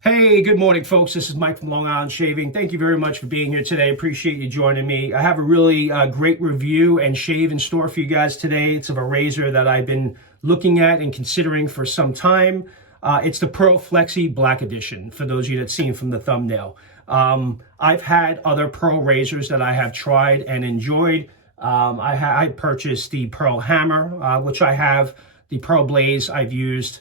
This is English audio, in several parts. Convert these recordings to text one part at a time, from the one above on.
Hey, good morning, folks. This is Mike from Long Island Shaving. Thank you very much for being here today. Appreciate you joining me. I have a really great review and shave in store for you guys today. It's of a razor that I've been looking at and considering for some time. It's the Pearl Flexi Black Edition, for those of you that seen from the thumbnail. I've had other Pearl razors that I have tried and enjoyed. I purchased the Pearl Hammer, which I have. The Pearl Blaze I've used.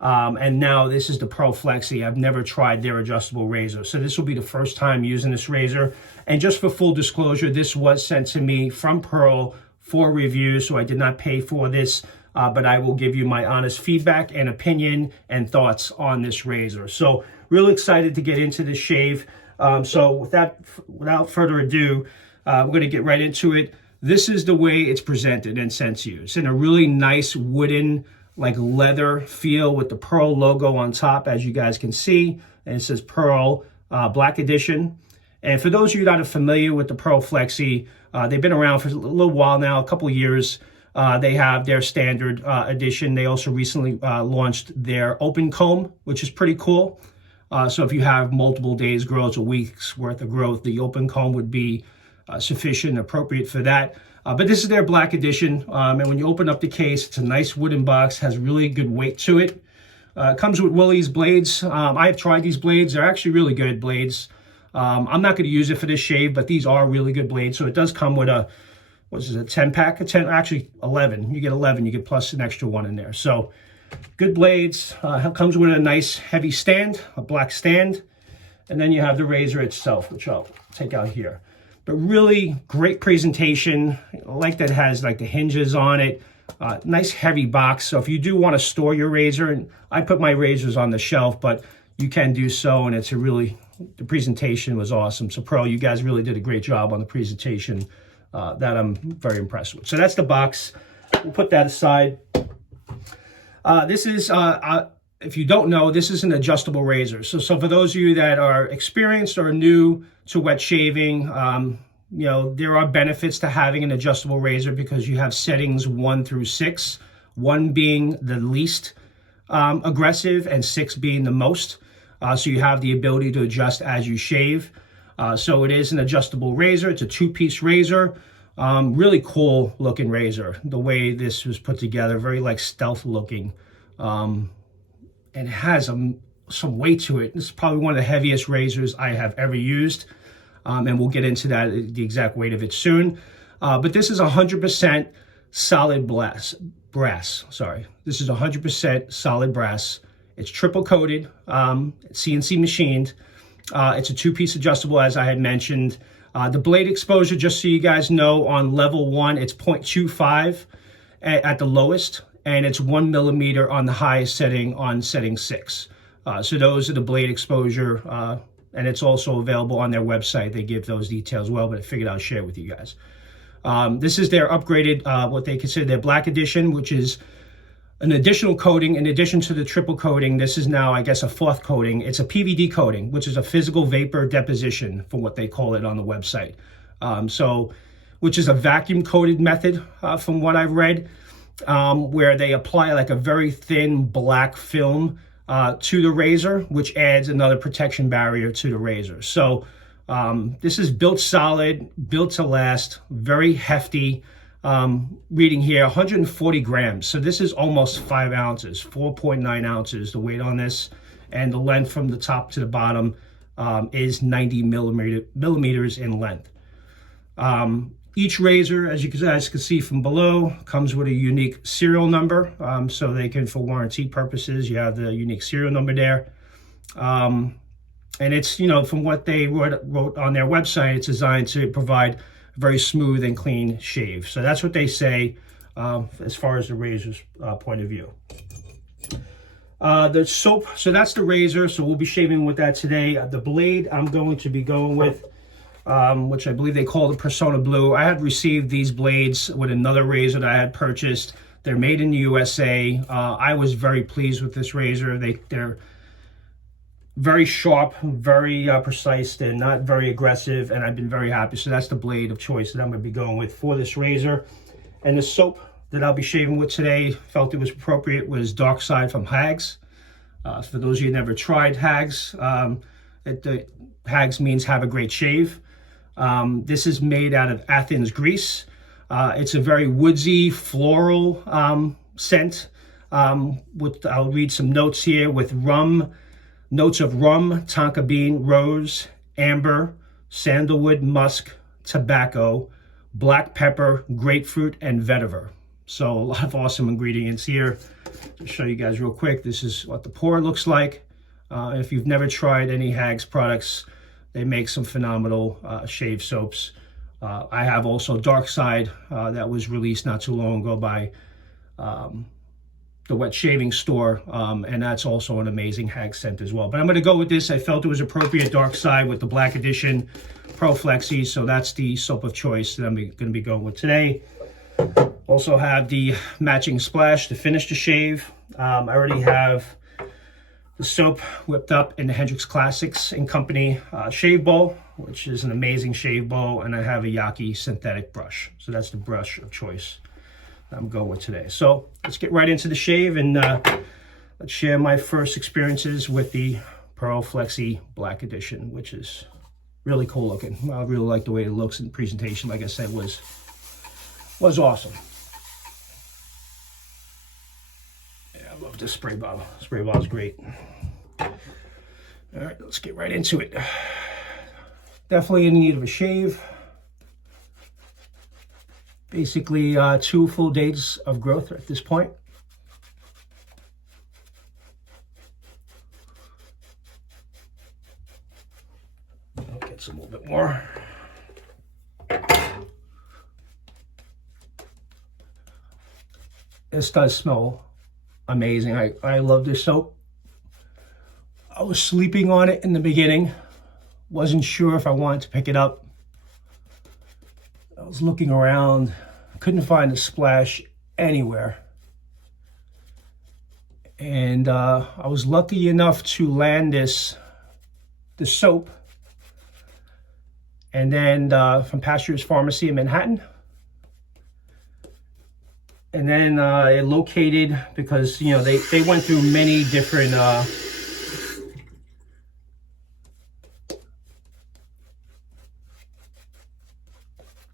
And now this is the Pearl Flexi. I've never tried their adjustable razor. So this will be the first time using this razor. And just for full disclosure, this was sent to me from Pearl for review. So I did not pay for this, but I will give you my honest feedback and opinion and thoughts on this razor. So real excited to get into this shave. So without further ado, we're going to get right into it. This is the way it's presented and sent to you. It's in a really nice wooden, like leather feel with the Pearl logo on top, as you guys can see. And it says Pearl Black Edition. And for those of you that are familiar with the Pearl Flexi, they've been around for a little while now, a couple of years. They have their standard edition. They also recently launched their open comb, which is pretty cool. So if you have multiple days growth or weeks worth of growth, the open comb would be sufficient and appropriate for that. But this is their Black Edition, and when you open up the case, it's a nice wooden box, has really good weight to it. It comes with Willys blades. I have tried these blades. They're actually really good blades. I'm not going to use it for this shave, but these are really good blades. So it does come with a, what is it, a 10-pack? Actually 11. You get 11. You get plus an extra one in there. So good blades. Comes with a nice heavy stand, a black stand. And then you have the razor itself, which I'll take out here. But really great presentation. I like that it has like the hinges on it. Nice heavy box. So if you do want to store your razor, and I put my razors on the shelf, but you can do so. And it's the presentation was awesome. So Pearl, you guys really did a great job on the presentation that I'm very impressed with. So that's the box. We'll put that aside. This is, if you don't know, this is an adjustable razor. So for those of you that are experienced or new to wet shaving, you know, there are benefits to having an adjustable razor because you have settings 1 through 6, 1 being the least aggressive and 6 being the most. So you have the ability to adjust as you shave. So it is an adjustable razor. It's a 2-piece razor. Really cool looking razor. The way this was put together, very like stealth looking. And it has some weight to it. This is probably one of the heaviest razors I have ever used. And we'll get into that, the exact weight of it soon. But this is 100% solid brass. Sorry. This is 100% solid brass. It's triple coated, CNC machined. It's a 2-piece adjustable, as I had mentioned. The blade exposure, just so you guys know, on level 1, it's 0.25 at the lowest. And it's 1 millimeter on the highest setting on setting 6. So those are the blade exposure, and it's also available on their website. They give those details well, but I figured I'll share with you guys. This is their upgraded, what they consider their Black Edition, which is an additional coating. In addition to the triple coating, this is now, I guess, a 4th coating. It's a PVD coating, which is a Physical Vapor Deposition, for what they call it on the website. Which is a vacuum coated method, from what I've read. Where they apply like a very thin black film to the razor, which adds another protection barrier to the razor. So this is built solid, built to last, very hefty. Reading here, 140 grams. So this is almost 5 ounces, 4.9 ounces, the weight on this. And the length from the top to the bottom is 90 millimeters in length. Each razor, as you guys can see from below, comes with a unique serial number. So they can, for warranty purposes, you have the unique serial number there. And it's, you know, from what they wrote on their website, it's designed to provide a very smooth and clean shave. So that's what they say as far as the razor's point of view. The soap, so that's the razor. So we'll be shaving with that today. The blade I'm going to be going with, which I believe they call the Persona Blue. I had received these blades with another razor that I had purchased. They're made in the USA. I was very pleased with this razor. They're very sharp, very precise. They're not very aggressive, and I've been very happy. So that's the blade of choice that I'm going to be going with for this razor. And the soap that I'll be shaving with today, felt it was appropriate, was Dark Side from HAGS. For those of you who never tried HAGS, HAGS means have a great shave. This is made out of Athens, Greece. It's a very woodsy, floral scent. I'll read some notes here with rum, notes of rum, tonka bean, rose, amber, sandalwood, musk, tobacco, black pepper, grapefruit, and vetiver. So a lot of awesome ingredients here. To show you guys real quick, this is what the pour looks like. If you've never tried any HAGS products, they make some phenomenal shave soaps. I have also Dark Side that was released not too long ago by the wet shaving store, and that's also an amazing HAGS scent as well. But I'm going to go with this. I felt it was appropriate, Dark Side with the Black Edition, Pearl Flexi. So that's the soap of choice that I'm going to be going with today. Also have the matching splash to finish the shave. I already have the soap whipped up in the Hendrix Classics & Company shave bowl, which is an amazing shave bowl, and I have a Yaki synthetic brush. So that's the brush of choice I'm going with today. So let's get right into the shave, and let's share my first experiences with the Pearl Flexi Black Edition, which is really cool looking. I really like the way it looks, and the presentation, like I said, was awesome. Yeah, I love this spray bottle. Spray bottle's great. All right, let's get right into it. Definitely in need of a shave. Basically 2 full days of growth at this point. I'll get some a little bit more. This does smell amazing. I love this soap. I was sleeping on it in the beginning. Wasn't sure if I wanted to pick it up. I was looking around, couldn't find a splash anywhere. And I was lucky enough to land the soap. And then from Pasteur's Pharmacy in Manhattan. And then it located, because, you know, they went through many different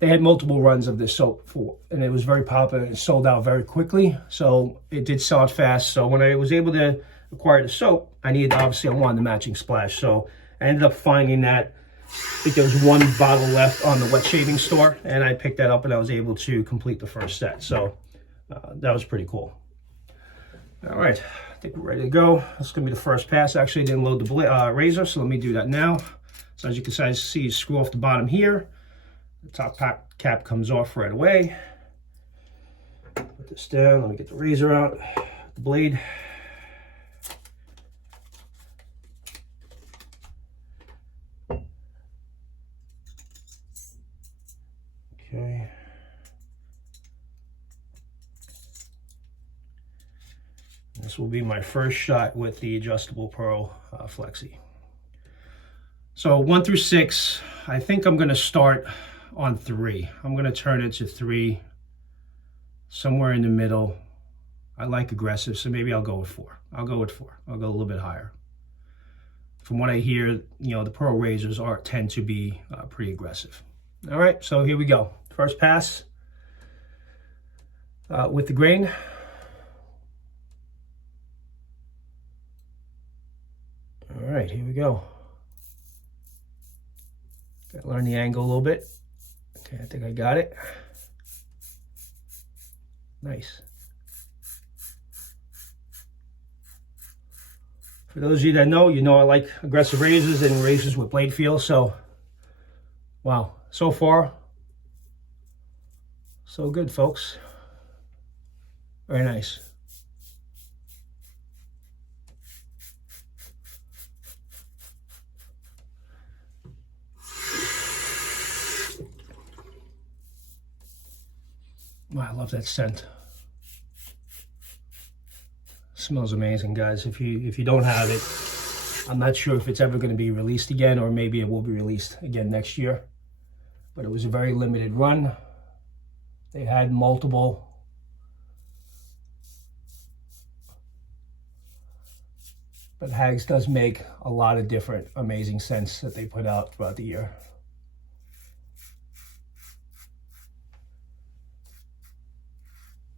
they had multiple runs of this soap and it was very popular. It sold out very quickly, so it did sell out fast. So when I was able to acquire the soap, I wanted the matching splash. So I ended up finding that, I think there was 1 bottle left on the wet shaving store, and I picked that up and I was able to complete the first set. So that was pretty cool. All right, I think we're ready to go. That's gonna be the first pass. Actually, I didn't load the razor, so let me do that now. So as you can see, you screw off the bottom here. The top cap comes off right away. Put this down, let me get the razor out, the blade. Okay. This will be my first shot with the adjustable Pearl Flexi. So 1 through 6, I think I'm gonna start on 3. I'm gonna turn it to 3, somewhere in the middle. I like aggressive, so maybe I'll go with 4. I'll go with 4. I'll go a little bit higher. From what I hear, you know, the Pearl razors tend to be pretty aggressive. All right, so here we go. First pass with the grain. All right, here we go. Gotta learn the angle a little bit. Okay, I think I got it. Nice. For those of you that know, you know I like aggressive razors and razors with blade feel. So, wow, so far, so good, folks. Very nice. Wow, I love that scent. Smells amazing, guys. If you don't have it, I'm not sure if it's ever going to be released again, or maybe it will be released again next year. But it was a very limited run. They had multiple But HAGS does make a lot of different amazing scents that they put out throughout the year.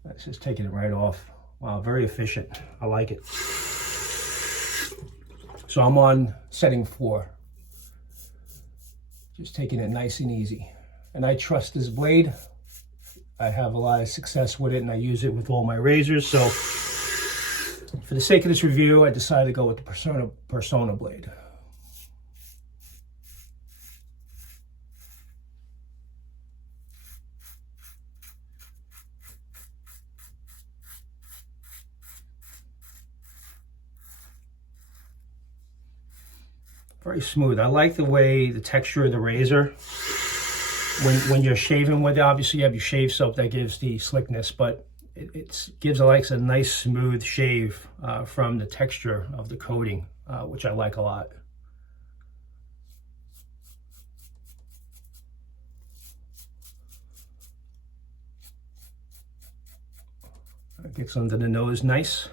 That's just taking it right off. Wow, very efficient. I like it. So I'm on setting 4. Just taking it nice and easy. And I trust this blade. I have a lot of success with it, and I use it with all my razors. So for the sake of this review, I decided to go with the Persona blade. Very smooth. I like the way the texture of the razor. When you're shaving with it, obviously you have your shave soap that gives the slickness, but it gives a nice smooth shave from the texture of the coating, which I like a lot. It gets under the nose nice.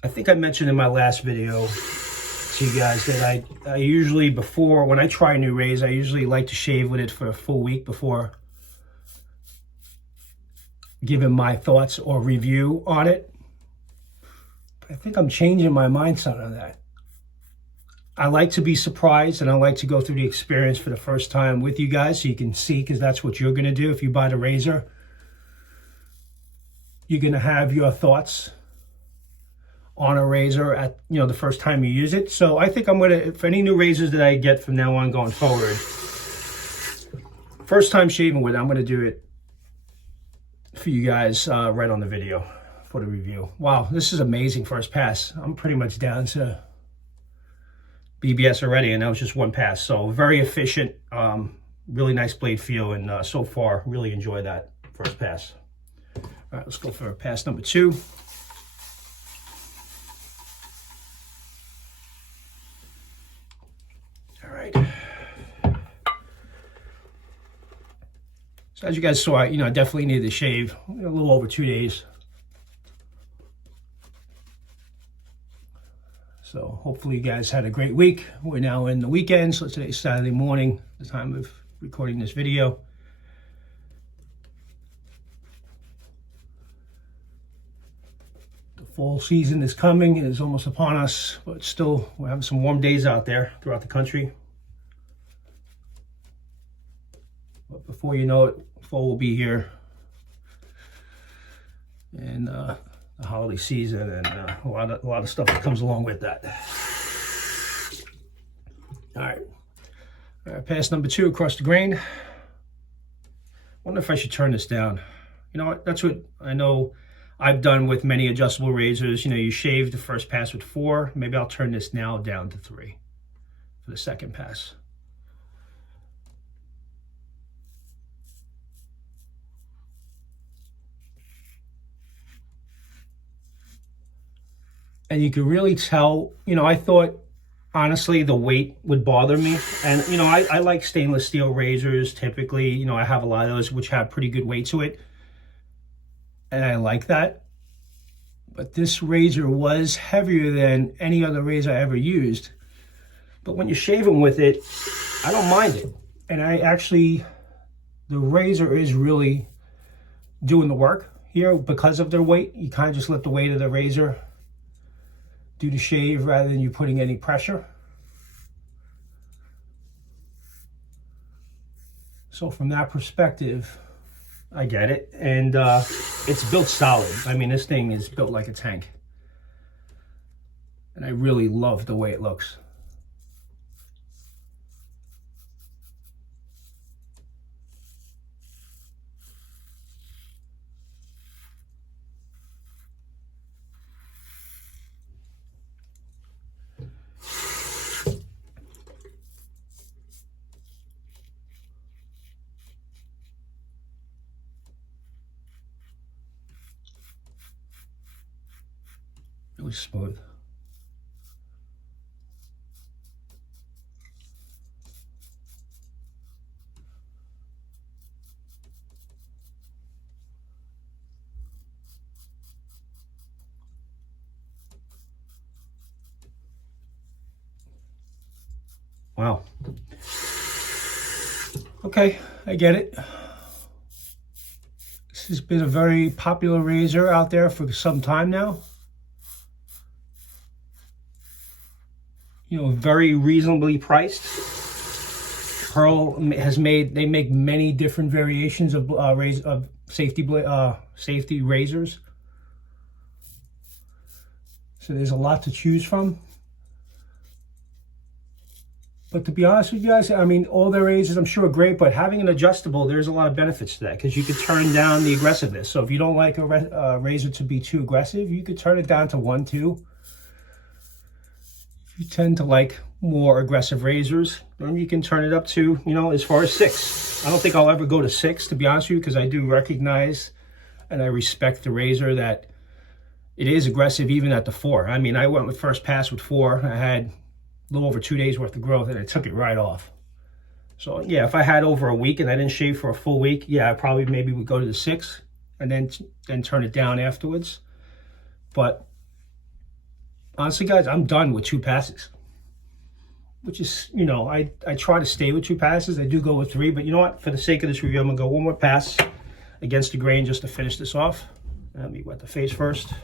I think I mentioned in my last video to you guys that I usually, before, when I try a new razor, I usually like to shave with it for a full week before giving my thoughts or review on it. But I think I'm changing my mindset on that. I like to be surprised, and I like to go through the experience for the first time with you guys so you can see, because that's what you're going to do. If you buy the razor, you're going to have your thoughts on a razor at, you know, the first time you use it. So I think I'm gonna, for any new razors that I get from now on going forward, first time shaving with it, I'm gonna do it for you guys right on the video for the review. Wow, this is amazing first pass. I'm pretty much down to BBS already, and that was just one pass. So very efficient, really nice blade feel, and so far really enjoy that first pass. All right, let's go for pass number 2. So as you guys saw, I definitely needed to shave a little over 2 days. So hopefully you guys had a great week. We're now in the weekend, so today's Saturday morning, the time of recording this video. The fall season is coming. It is almost upon us, but still we're having some warm days out there throughout the country. But before you know it, fall will be here, and the holiday season, and a lot of stuff that comes along with that. All right, pass number 2 across the grain. Wonder if I should turn this down. You know what? That's what I know I've done with many adjustable razors. You shave the first pass with 4. Maybe I'll turn this now down to 3 for the second pass. And you can really tell, I thought, honestly, the weight would bother me. And, I like stainless steel razors. Typically, I have a lot of those which have pretty good weight to it. And I like that. But this razor was heavier than any other razor I ever used. But when you're shaving with it, I don't mind it. And the razor is really doing the work here because of their weight. You kind of just let the weight of the razor do the shave rather than you putting any pressure. So from that perspective, I get it. And it's built solid. I mean, this thing is built like a tank. And I really love the way it looks. incredibly smooth. Wow. Okay, I get it. This has been a very popular razor out there for some time now. You know, very reasonably priced. Pearl they make many different variations of safety razors. So there's a lot to choose from. But to be honest with you guys, I mean, all their razors I'm sure are great, but having an adjustable, there's a lot of benefits to that because you could turn down the aggressiveness. So if you don't like a razor to be too aggressive, you could turn it down to 1, 2. If you tend to like more aggressive razors, then you can turn it up to, you know, as far as 6. I don't think I'll ever go to 6, to be honest with you, because I do recognize and I respect the razor that it is aggressive even at the 4. I mean, I went with first pass with 4. I had a little over 2 days worth of growth and I took it right off. So yeah, if I had over a week and I didn't shave for a full week, yeah, I probably maybe would go to the 6 and then turn it down afterwards. But honestly guys, I'm done with 2 passes, which is, you know, I try to stay with 2 passes. I do go with 3, but you know what, for the sake of this review, I'm gonna go 1 more pass against the grain just to finish this off. Let me wet the face first.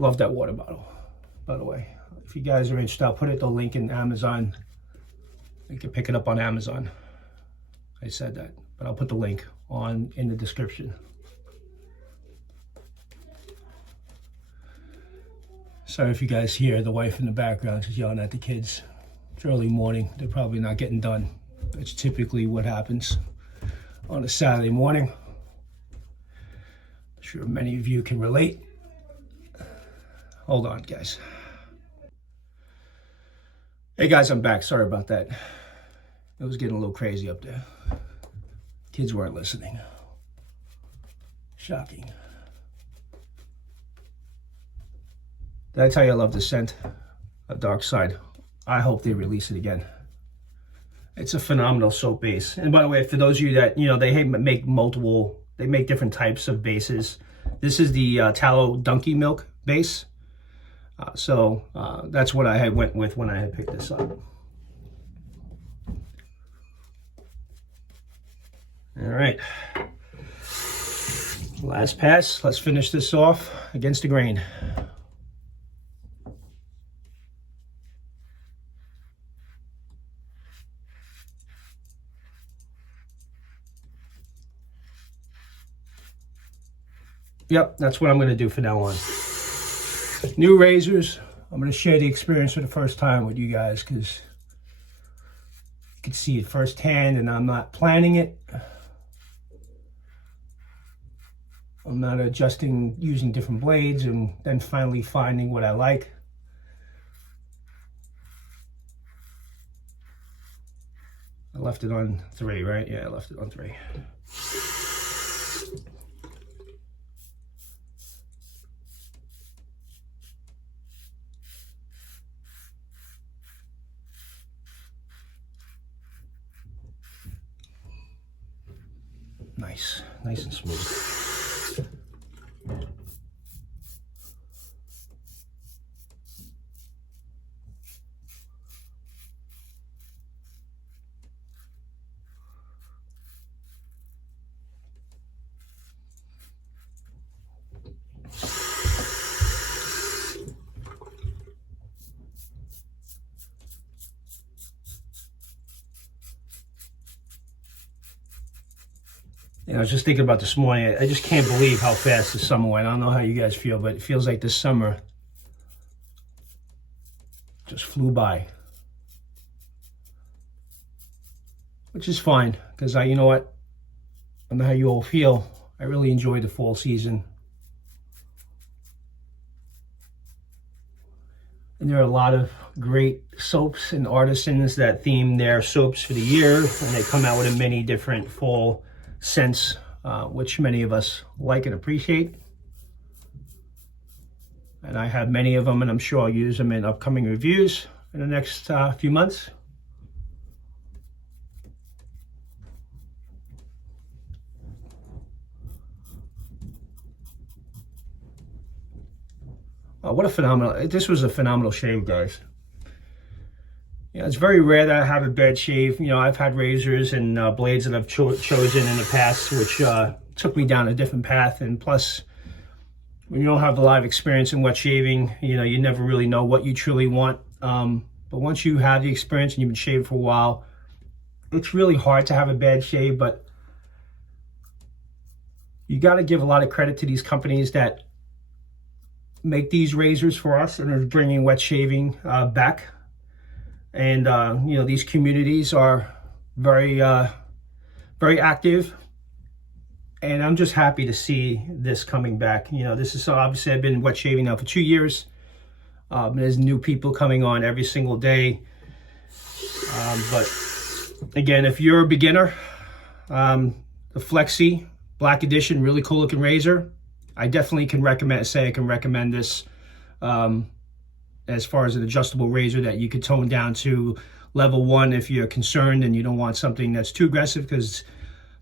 Love that water bottle, by the way. If you guys are interested, I'll put the link in Amazon. You can pick it up on Amazon. I said that, but I'll put the link in the description. Sorry if you guys hear the wife in the background. She's yelling at the kids. It's early morning. They're probably not getting done. That's typically what happens on a Saturday morning. I'm sure many of you can relate. Hold on, guys. Hey guys, I'm back. Sorry about that. It was getting a little crazy up there. Kids weren't listening. Shocking. Did I tell you I love the scent of Dark Side? I hope they release it again. It's a phenomenal soap base. And by the way, for those of you that, you know, they make different types of bases. This is the tallow donkey milk base. So that's what I had went with when I had picked this up. All right. Last pass. Let's finish this off against the grain. Yep, that's what I'm going to do from now on. New razors. I'm going to share the experience for the first time with you guys because you can see it firsthand and I'm not planning it. I'm not adjusting using different blades and then finally finding what I like. I left it on 3, right? Yeah, I left it on 3. Nice and smooth. And I was just thinking about this morning, I just can't believe how fast the summer went. I don't know how you guys feel, but it feels like this summer just flew by. Which is fine, because you know what? I don't know how you all feel. I really enjoyed the fall season. And there are a lot of great soaps and artisans that theme their soaps for the year, and they come out with many different fall scents, which many of us like and appreciate. And I have many of them, and I'm sure I'll use them in upcoming reviews in the next few months. What a phenomenal, this was a phenomenal shave, guys. You know, it's very rare that I have a bad shave. You know, I've had razors and blades that I've chosen in the past, which took me down a different path. And plus, when you don't have a lot of experience in wet shaving, you know, you never really know what you truly want. But once you have the experience and you've been shaving for a while, it's really hard to have a bad shave. But you got to give a lot of credit to these companies that make these razors for us and are bringing wet shaving back. And you know, these communities are very very active, and I'm just happy to see this coming back. You know, this is obviously, I've been wet shaving now for 2 years. There's new people coming on every single day, but again, if you're a beginner, the Flexi Black Edition, really cool looking razor. I definitely can recommend this as far as an adjustable razor that you could tone down to level 1 if you're concerned and you don't want something that's too aggressive, because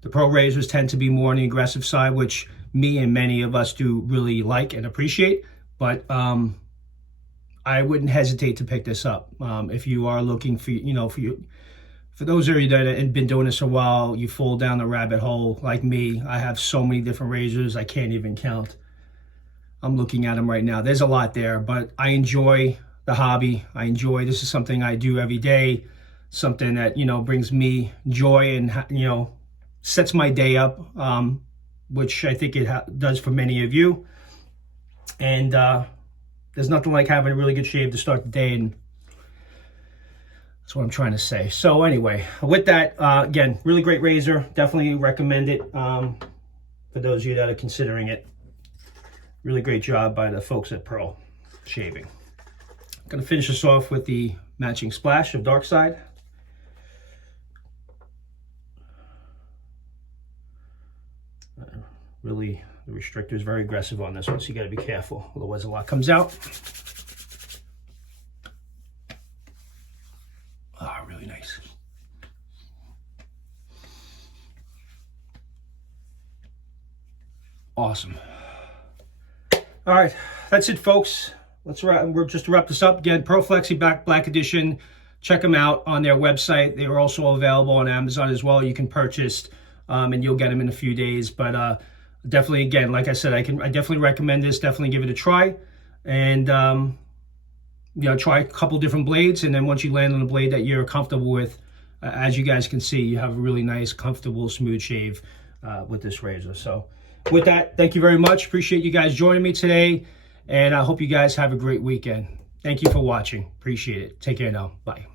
the pro razors tend to be more on the aggressive side, which me and many of us do really like and appreciate. But I wouldn't hesitate to pick this up if you are looking for, you know, for those of you that have been doing this a while, you fall down the rabbit hole like me. I have so many different razors, I can't even count. I'm looking at them right now. There's a lot there, but I enjoy the hobby. This is something I do every day, something that, you know, brings me joy and, you know, sets my day up, which I think it does for many of you. And there's nothing like having a really good shave to start the day, and that's what I'm trying to say. So anyway, with that, again, really great razor. Definitely recommend it for those of you that are considering it. Really great job by the folks at Pearl Shaving. I'm going to finish this off with the matching splash of Dark Side. Really, the restrictor is very aggressive on this one, so you got to be careful, otherwise a lot comes out. Ah, really nice. Awesome. All right, that's it, folks. We're just to wrap this up. Again, Pearl Flexi Black Edition. Check them out on their website. They are also available on Amazon as well. You can purchase, and you'll get them in a few days. But definitely, again, like I said, I definitely recommend this. Definitely give it a try, and you know, try a couple different blades. And then once you land on a blade that you're comfortable with, as you guys can see, you have a really nice, comfortable, smooth shave with this razor. So with that, thank you very much. Appreciate you guys joining me today, and I hope you guys have a great weekend. Thank you for watching. Appreciate it. Take care now. Bye.